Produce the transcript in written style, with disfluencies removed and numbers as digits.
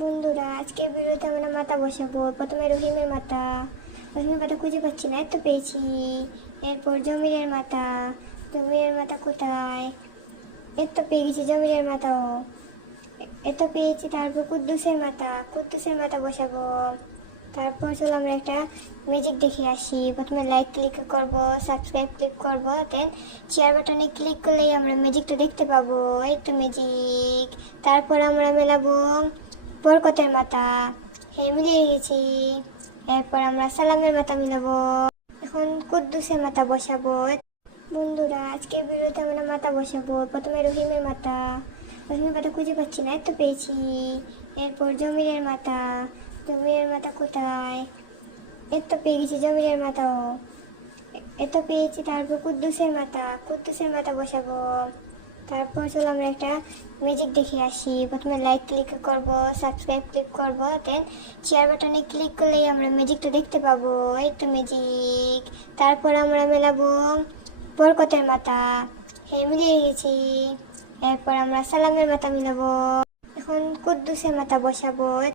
বন্ধুরা, আজকের ভিডিওতে আমরা মাথা বসাবো। প্রথমে রহিমের মাথা খুঁজে পাচ্ছি না, এত পেয়েছি। এরপর জমিরের মাথা কোথায়? এত পেয়ে গেছি, জমিরের মাথাও এত পেয়েছি। তারপর কুদ্দুসের মাথা বসাবো। তারপর চলো আমরা একটা ম্যাজিক দেখে আসি। প্রথমে লাইক ক্লিক করব, সাবস্ক্রাইব ক্লিক করব, দেন শেয়ার বাটনে ক্লিক করলেই আমরা ম্যাজিকটা দেখতে পাবো। এই তো ম্যাজিক। তারপর আমরা মেলাবো বরকতের মাথা। হ্যাঁ, মিলিয়ে গেছি। এরপর আমরা সালামের মাথা মিলাবো। এখন কুদ্দুসের মাথা বসাবো। বন্ধুরা, আজকের ভিডিওতে আমরা মাথা বসাবো। প্রথমে রহিমের মাথা খুঁজে পাচ্ছি না, এত পেয়েছি। এরপর জমিরের মাথা কোথায়? এত পেয়ে গেছি, জমিরের মাথাও এত পেয়েছি। তারপর কুদ্দুসের মাথা বসাবো। তারপর চলো আমরা একটা ম্যাজিক দেখে আসি। প্রথমে লাইক ক্লিক করব, সাবস্ক্রাইব ক্লিক করব, দেন শেয়ার বাটনে ক্লিক করলেই আমরা ম্যাজিকটা দেখতে পাবো। এই তো ম্যাজিক। তারপর আমরা মেলাবো বরকতের মাথা। হ্যাঁ, মিলিয়ে গেছি। এরপর আমরা সালামের মাথা মিলাবো। এখন কুদ্দুসের মাথা বসাবো।